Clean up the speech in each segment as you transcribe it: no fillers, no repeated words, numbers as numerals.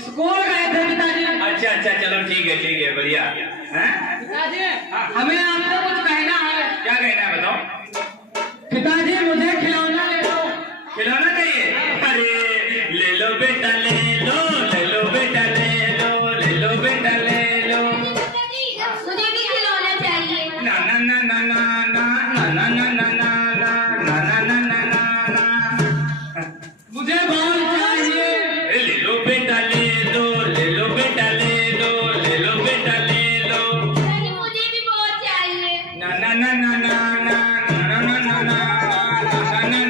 School गए थे पिताजी। अच्छा अच्छा, चलो ठीक है बढ़िया। पिताजी हमें आपसे कुछ कहना है। क्या कहना है बताओ। पिताजी मुझे खिलौना ले दो। खिलौना चाहिए? अरे ले लो बेटा ले लो, ले लो बेटा ले लो, ले लो बेटा ले लो। मुझे भी खिलौना चाहिए। ना ना ना ना ना ना ना ना ना ना ना ना ना ना ना। मुझे बॉल चाहिए। ले लो बेटा ले लो, ले लो बेटा ले लो, ले लो बेटा ले लो। मुझे भी बहुत चाहिए। ना ना ना ना ना ना ना ना ना ना ना ना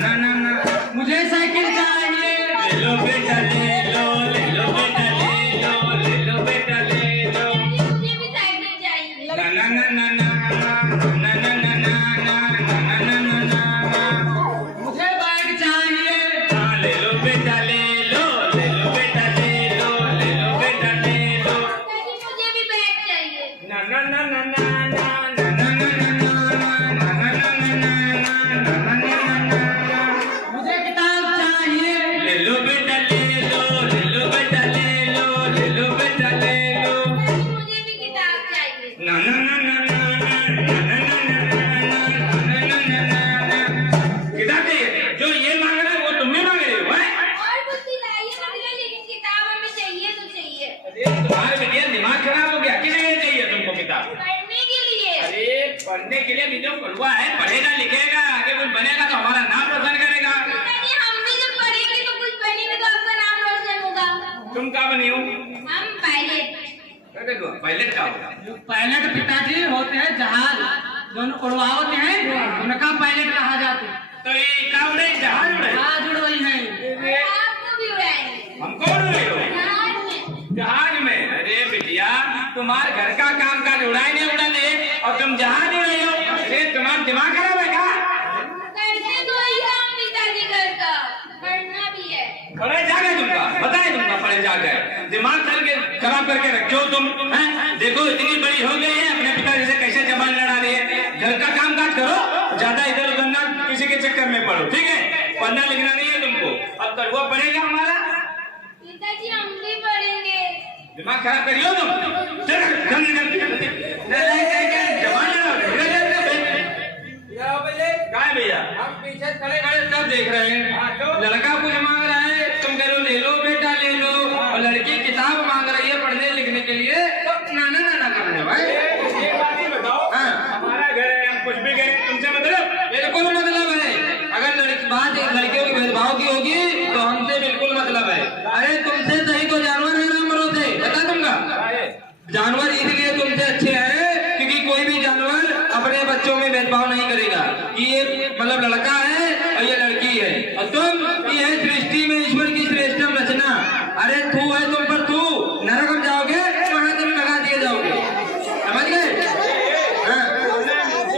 ना ना ना। मुझे साइकिल चाहिए। ले लो बेटा ले लो, ले लो बेटा ले लो, ले लो बेटा ले लो। मुझे भी साइकिल चाहिए। ना ना ना ना ना ना ना ना ना ना ना ना ना। मुझे बैग चाहिए। हाँ ले लो बेटा ले लो, ले लो बेटा ले लो, ले लो बेटा ले लो। मुझे भी बैग चाहिए। ना ना ना ना ना ना ना ना ना ना ना ना ना ना। मुझे किताब चाहिए। ले लो बेटा ले लो, ले लो बेटा ले लो, ले लो बेटा ले लो। मुझे भी किताब चाहिए। ना ना ना ना ना ना ना ना ना। किताब चाहिए? जो ये मांग रहा है वो तुम भी मांग रहे हो? और कुछ दिलाइए मतलब, लेकिन किताब हमें चाहिए तो चाहिए। अरे तुम्हारे बिटिया दिमाग खराब हो गया, किस लिए चाहिए तुमको किताब? पढ़ने के लिए। अरे पढ़ने के लिए भी जो पढ़ुआ है, पढ़ेगा लिखेगा आगे कुछ बनेगा तो हमारा नाम रोशन करेगा। पिताजी हम भी जब पढ़ेंगे तो कुछ बनेंगे तो आपका नाम रोशन होगा। तुम क्या बनी हो? हम पायलट। पायलट का होगा? पायलट पिताजी होते हैं जहाज, दोनों उड़वा होते हैं उनका पायलट कहा जाते हैं। तो ये क्या उड़े? जहाज उड़े? जहाज उड़ रही है। आपको भी उड़ाएंगे। हमको उड़ रहे हो? जहाज में। जहाज में? अरे बिटिया तुम्हारे घर का काम काज उड़ाए नहीं उड़ा दे और तुम जहाज उड़े हो? अरे तुम्हारा दिमाग खराब है क्या? करते तो ही हम पिताजी घर का, पढ़ना भी है। पढ़े जाके तुमका बताए, तुमका पढ़े जाके दिमाग खराब करके रखे हो तुम हैं? देखो इतनी बड़ी हो गई है, अपने पिताजी से कैसे जबान लड़ा रही है। घर का काम काज करो, ज्यादा इधर उधर ना किसी के चक्कर में पढ़ो, ठीक है? पढ़ना लिखना नहीं है तुमको। अब कड़ुआ पढ़ेगा हमारा। पिताजी हम भी पढ़ेंगे। दिमाग खराब करियो तुम। चल जबान क्या है भैया? हम पीछे खड़े खड़े सब देख रहे हैं। लड़का कुछ मांग रहा है, तुम कह रहे हो ले लो बेटा ले लो, और लड़की किताब मांग रही है पढ़ने लिखने के लिए, तो नाना नाना कर रहे हो भाई। एक बात ही बताओ, हमारा घर है, हम कुछ भी करें तुमसे मतलब? बिल्कुल मतलब है। अगर बात एक लड़कियों के भेदभाव की होगी तो हमसे बिल्कुल मतलब है। अरे तुमसे सही तो जानवर है जानवरों से, पता तुमका? जानवर इसलिए तुमसे अच्छे हैं क्योंकि कोई भी जानवर अपने बच्चों में भेदभाव नहीं करेगा कि ये मतलब लड़का है और ये लड़की है। और तुम ये है सृष्टि में ईश्वर की श्रेष्ठतम रचना। अरे तू है तुम पर तू, नरक में जाओगे वहां तुम लगा दिए जाओगे, समझ गए?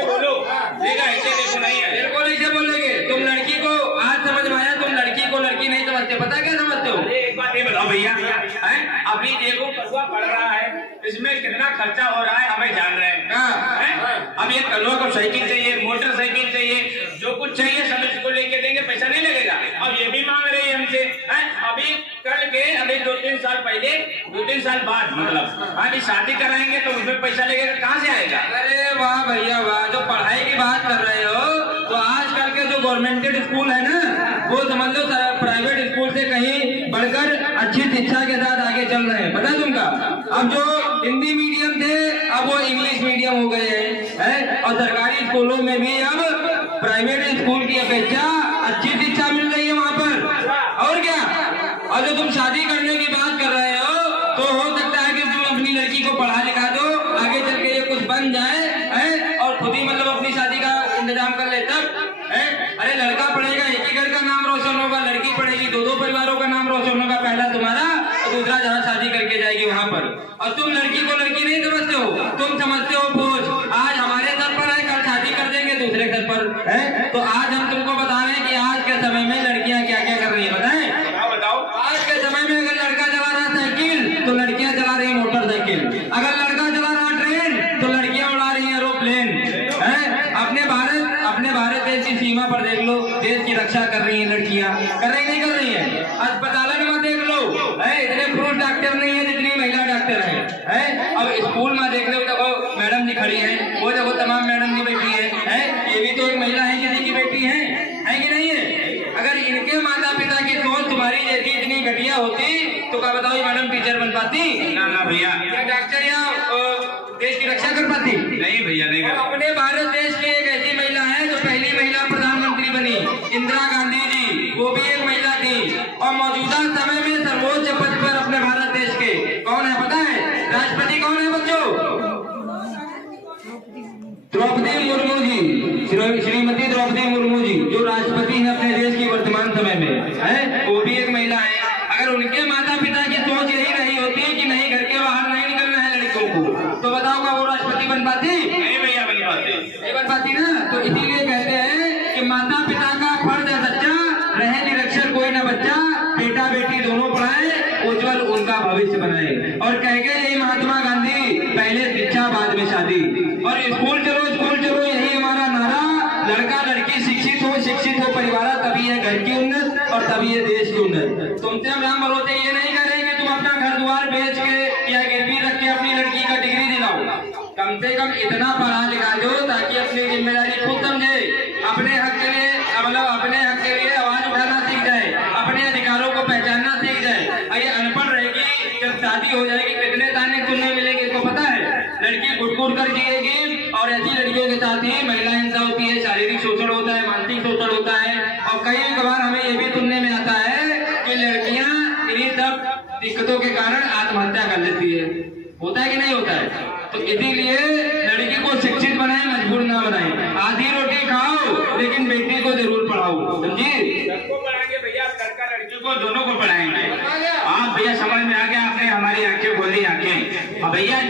बोलो देखा ऐसे देखो नहीं है। बिल्कुल ऐसे बोलेंगे। तुम लड़की को आज समझ में आया, तुम लड़की को लड़की नहीं समझते, पता क्या समझते हो? एक बात ये बताओ भैया, अभी देखो कलुआ पढ़ रहा है, इसमें कितना खर्चा हो रहा है हमें जान रहे हैं। अब ये कलुआ को साइकिल चाहिए, मोटरसाइकिल चाहिए, जो कुछ चाहिए सब इसको लेके देंगे, पैसा नहीं लगेगा। अब ये भी मांग रही है हमसे। अभी कल के अभी 2-3 साल पहले, 2-3 साल बाद मतलब अभी शादी कराएंगे तो उसमें पैसा लगेगा, कहाँ से आएगा? अरे वाह भैया वाह, जो पढ़ाई की बात कर रहे हो तो आजकल के जो गवर्नमेंटेड स्कूल है ना, वो समझ लो प्राइवेट स्कूल से कहीं बढ़कर अच्छी शिक्षा के साथ आगे चल रहे हैं, पता है तुमका? अब जो हिंदी मीडियम थे अब वो इंग्लिश मीडियम हो गए हैं, और सरकारी स्कूलों में भी अब प्राइवेट स्कूल की अपेक्षा अच्छी शिक्षा मिल रही है वहाँ पर। और क्या, और जो तुम शादी करने की बात कर रहे हो तो हो सकता है कि तुम अपनी लड़की को पढ़ा लिखा दो, आगे चल के ये कुछ बन जाए है, और खुद ही मतलब अपनी शादी का इंतजाम कर ले तब है। अरे लड़का पढ़ेगा एक ही घर का नाम रोशन होगा, लड़की पढ़ेगी 2-2 परिवारों का नाम रोशन होगा, पहला तुम्हारा और दूसरा जहाँ शादी करके जाएगी वहाँ पर। और तुम लड़की को लड़की नहीं समझते हो, तुम समझते हो बोझ। आज हमारे सर पर है, कल शादी कर देंगे दूसरे घर पर है। तो आज हम तुमको बता रहे हैं कि आज के समय में लड़कियां क्या क्या कर रही है, बताएं? बताओ। आज के समय में अगर लड़का चला रहा साइकिल तो लड़कियां चला रही है मोटरसाइकिल, अगर लड़का चला रहा ट्रेन तो लड़कियां उड़ा रही है एरोप्लेन है। अपने भारत देश की सीमा पर देख लो, देश की रक्षा कर रही है लड़कियां, कर रही नहीं कर रही है? अस्पतालों में देख लो इतने पुरुष डॉक्टर नहीं है जितनी महिला डॉक्टर है। अब स्कूल में देख लो, देखो मैडम जी खड़ी है, वो देखो तमाम मैडम जी बैठी है, ये भी तो एक महिला है, किसी की बेटी है कि नहीं है? अगर इनके माता पिता की सोच तुम्हारी जैसी इतनी घटिया होती तो क्या बताओ, ये मैडम टीचर बन पाती? ना भैया, क्या डॉक्टर या देश की रक्षा कर पाती? नहीं भैया, नहीं कर। अपने भारत देश की एक ऐसी महिला है जो पहली महिला प्रधानमंत्री बनी, इंदिरा गांधी जी, वो भी एक महिला थी। और मौजूदा समय में सर्वोच्च पद पर अपने भारत देश के कौन है पता है? राष्ट्रपति कौन है बच्चों? द्रौपदी मुर्मू जी, श्रीमती द्रौपदी मुर्मू जी, जो राष्ट्रपति है अपने देश की वर्तमान समय में, है वो भी एक महिला है। अगर उनके माता पिता की सोच यही रही होती कि नहीं, घर के बाहर नहीं निकलना है लड़कियों को, तो बताओ क्या वो राष्ट्रपति बन पाती? नहीं भैया, बन पाते, नहीं बन पाती ना। तो इसीलिए कहते हैं कि माता पिता का फर्ज है सच्चा, रहे निरक्षर कोई ना बच्चा, बेटा बेटी दोनों पढ़ाए, उज्जवल उनका भविष्य बनाए। और कह गए यही महात्मा गांधी, पहले शिक्षा बाद में शादी। और स्कूल चलो यही हमारा नारा, लड़का लड़की शिक्षित हो परिवार, तभी है घर की उन्नत और तभी है देश की उन्नत। तुमसे हम राम भरोसे ये नहीं करेंगे तुम अपना घर द्वार बेच के या गिरवी रख के अपनी लड़की का डिग्री दिलाओ। कम से कम इतना पढ़ा लिखा दो ताकि अपनी जिम्मेदारी खुद समझे, अपने हक के लिए अपने हक के लिए आवाज उठाना सीख जाए, अपने अधिकारों को पहचानना सीख जाए। और ये अनपढ़ रहेगी, जब शादी हो जाएगी कितने ताने सुनने मिलेंगे, इसको पता है? लड़की घुट कर जिएगी और ऐसी लड़कियों के साथ ही महिला हिंसा होती है, शारीरिक शोषण होता है, मानसिक शोषण होता है। और कई बार हमें ये भी सुनने में आता है कि लड़कियां इन्हीं सब दिक्कतों के कारण आत्महत्या कर लेती है। होता है कि नहीं होता है? तो इसीलिए लड़की को शिक्षित बनाए, मजबूर ना बनाए। आधी रोटी खाओ लेकिन बेटी को जरूर पढ़ाओ, समझिए? सबको पढ़ाएंगे भैया, लड़का लड़की को दोनों को पढ़ाएंगे। आप भैया समझ में आ गया, आपने हमारी आंखें खोली आंखें। भैया